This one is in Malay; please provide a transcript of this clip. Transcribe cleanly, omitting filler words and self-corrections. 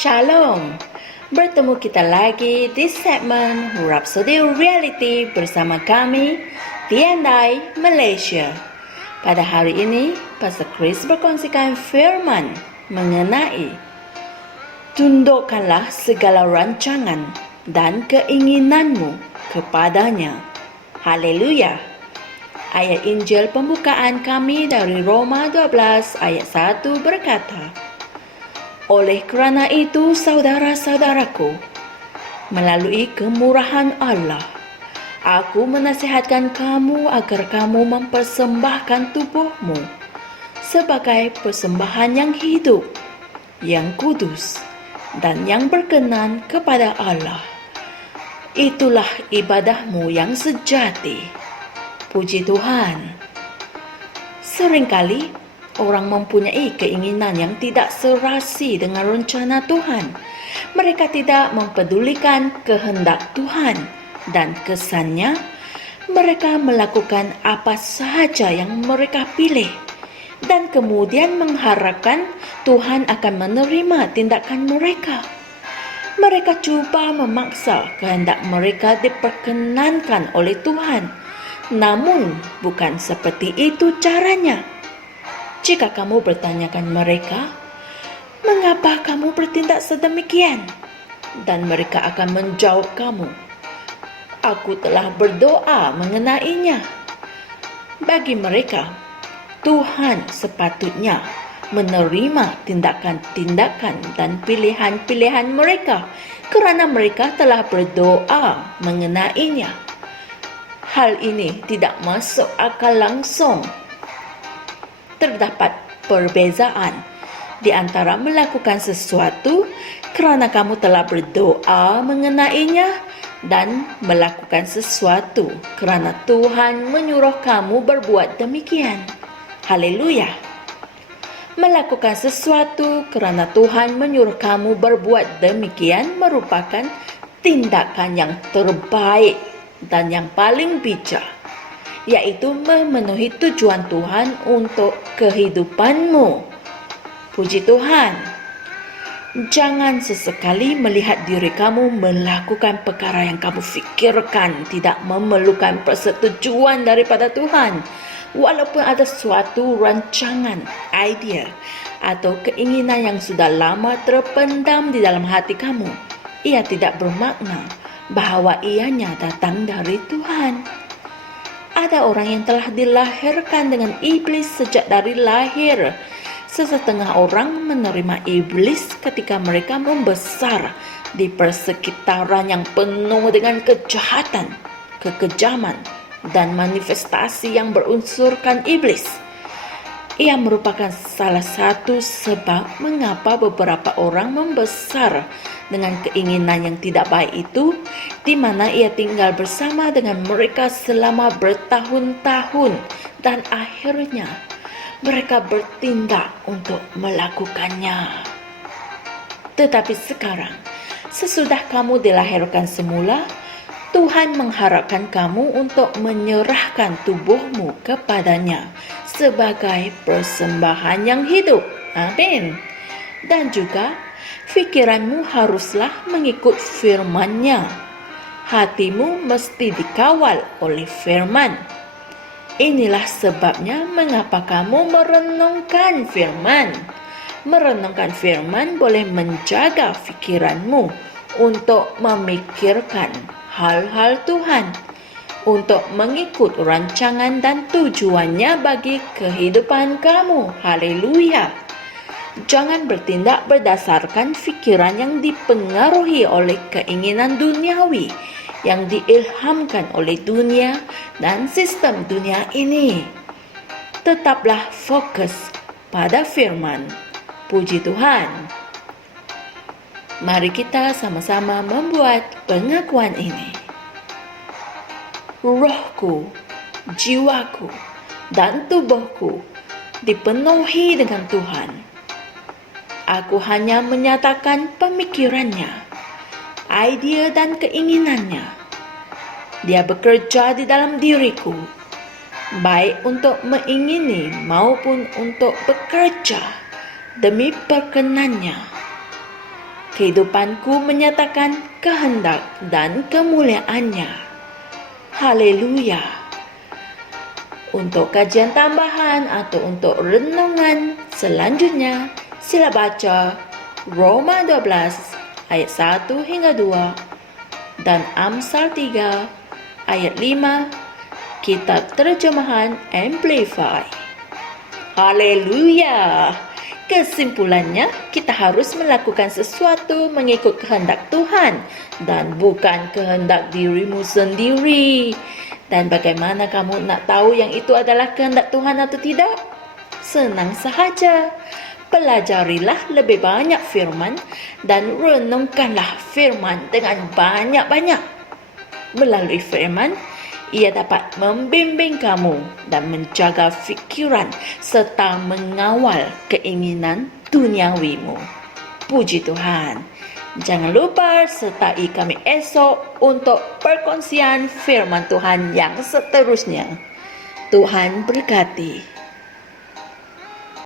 Shalom, bertemu kita lagi di segmen Rhapsody Reality bersama kami, Tiandai, Malaysia. Pada hari ini, Pastor Chris berkongsikan firman mengenai tundukkanlah segala rancangan dan keinginanmu kepadanya. Haleluya. Ayat Injil pembukaan kami dari Roma 12 ayat 1 berkata, oleh kerana itu, saudara-saudaraku, melalui kemurahan Allah, aku menasihatkan kamu agar kamu mempersembahkan tubuhmu sebagai persembahan yang hidup, yang kudus, dan yang berkenan kepada Allah. Itulah ibadahmu yang sejati. Puji Tuhan. Seringkali orang mempunyai keinginan yang tidak serasi dengan rencana Tuhan. Mereka tidak mempedulikan kehendak Tuhan dan kesannya mereka melakukan apa sahaja yang mereka pilih dan kemudian mengharapkan Tuhan akan menerima tindakan mereka. Mereka cuba memaksa kehendak mereka diperkenankan oleh Tuhan, namun bukan seperti itu caranya. Jika kamu bertanyakan mereka, mengapa kamu bertindak sedemikian? Dan mereka akan menjawab kamu, aku telah berdoa mengenainya. Bagi mereka, Tuhan sepatutnya menerima tindakan-tindakan dan pilihan-pilihan mereka kerana mereka telah berdoa mengenainya. Hal ini tidak masuk akal langsung. Terdapat perbezaan di antara melakukan sesuatu kerana kamu telah berdoa mengenainya dan melakukan sesuatu kerana Tuhan menyuruh kamu berbuat demikian. Haleluya. Melakukan sesuatu kerana Tuhan menyuruh kamu berbuat demikian merupakan tindakan yang terbaik dan yang paling bijak, yaitu memenuhi tujuan Tuhan untuk kehidupanmu. Puji Tuhan. Jangan sesekali melihat diri kamu melakukan perkara yang kamu fikirkan tidak memerlukan persetujuan daripada Tuhan. Walaupun ada suatu rancangan, idea atau keinginan yang sudah lama terpendam di dalam hati kamu, ia tidak bermakna bahawa ianya datang dari Tuhan. Ada orang yang telah dilahirkan dengan iblis sejak dari lahir. Sesetengah orang menerima iblis ketika mereka membesar di persekitaran yang penuh dengan kejahatan, kekejaman, dan manifestasi yang berunsurkan iblis. Ia merupakan salah satu sebab mengapa beberapa orang membesar dengan keinginan yang tidak baik itu, di mana ia tinggal bersama dengan mereka selama bertahun-tahun dan akhirnya mereka bertindak untuk melakukannya. Tetapi sekarang, sesudah kamu dilahirkan semula, Tuhan mengharapkan kamu untuk menyerahkan tubuhmu kepadanya sebagai persembahan yang hidup. Amin. Dan juga, fikiranmu haruslah mengikut firman-Nya. Hatimu mesti dikawal oleh firman. Inilah sebabnya mengapa kamu merenungkan firman. Merenungkan firman boleh menjaga fikiranmu untuk memikirkan hal-hal Tuhan, untuk mengikut rancangan dan tujuannya bagi kehidupan kamu. Haleluya. Jangan bertindak berdasarkan fikiran yang dipengaruhi oleh keinginan duniawi yang diilhamkan oleh dunia dan sistem dunia ini. Tetaplah fokus pada firman. Puji Tuhan. Mari kita sama-sama membuat pengakuan ini. Rohku, jiwaku, dan tubuhku dipenuhi dengan Tuhan. Aku hanya menyatakan pemikirannya, idea dan keinginannya. Dia bekerja di dalam diriku, baik untuk mengingini maupun untuk bekerja demi perkenannya. kehidupanku menyatakan kehendak dan kemuliaannya. Haleluya. Untuk kajian tambahan atau untuk renungan selanjutnya, sila baca Roma 12 ayat 1 hingga 2 dan Amsal 3 ayat 5, Kitab Terjemahan Amplify. Haleluya! Kesimpulannya, kita harus melakukan sesuatu mengikut kehendak Tuhan dan bukan kehendak dirimu sendiri. Dan bagaimana kamu nak tahu yang itu adalah kehendak Tuhan atau tidak? Senang sahaja. Pelajarilah lebih banyak firman dan renungkanlah firman dengan banyak-banyak. Melalui firman, ia dapat membimbing kamu dan menjaga fikiran serta mengawal keinginan duniawimu. Puji Tuhan. Jangan lupa sertai kami esok untuk perkongsian firman Tuhan yang seterusnya. Tuhan berkati.